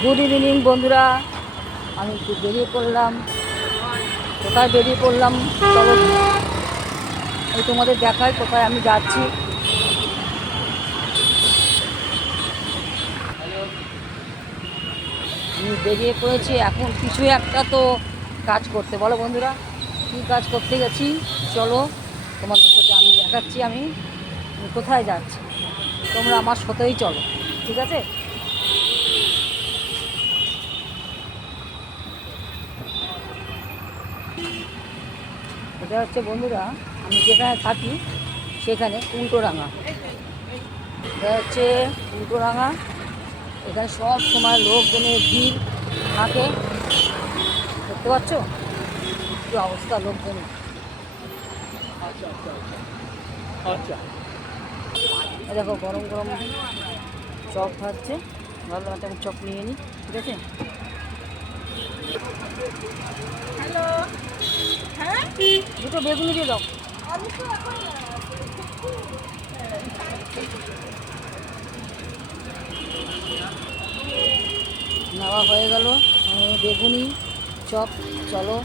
Good evening বন্ধুরা, আমি একটু বেরিয়ে পড়লাম। কোথায় বেরিয়ে পড়লাম চলো এই তোমাদের দেখায় কোথায় আমি যাচ্ছি। আমি বেরিয়ে পড়েছি এখন কিছু একটা তো কাজ করতে। বলো বন্ধুরা, কী কাজ করতে গেছি চলো তোমাদের সাথে আমি দেখাচ্ছি। আমি কোথায় যাচ্ছি, তোমরা আমার সাথেই চলো, ঠিক আছে? এটা হচ্ছে বন্ধুরা, আমি যেখানে থাকি সেখানে উল্টোডাঙা। এটা হচ্ছে উল্টোডাঙা, এখানে সব সময় লোকজনের ভিড় থাকে, দেখতে পাচ্ছ কি অবস্থা লোকজনের। আচ্ছা আচ্ছা আচ্ছা, দেখো গরম গরম চপ খাচ্ছে, ভালো একটা আমি চপ নিয়ে নিই, ঠিক আছে? হ্যালো, হ্যাঁ, দুটো বেগুনি দিয়ে দাও। আমি তো এখন নেওয়া হয়ে গেল বেগুনি চপ, চলো।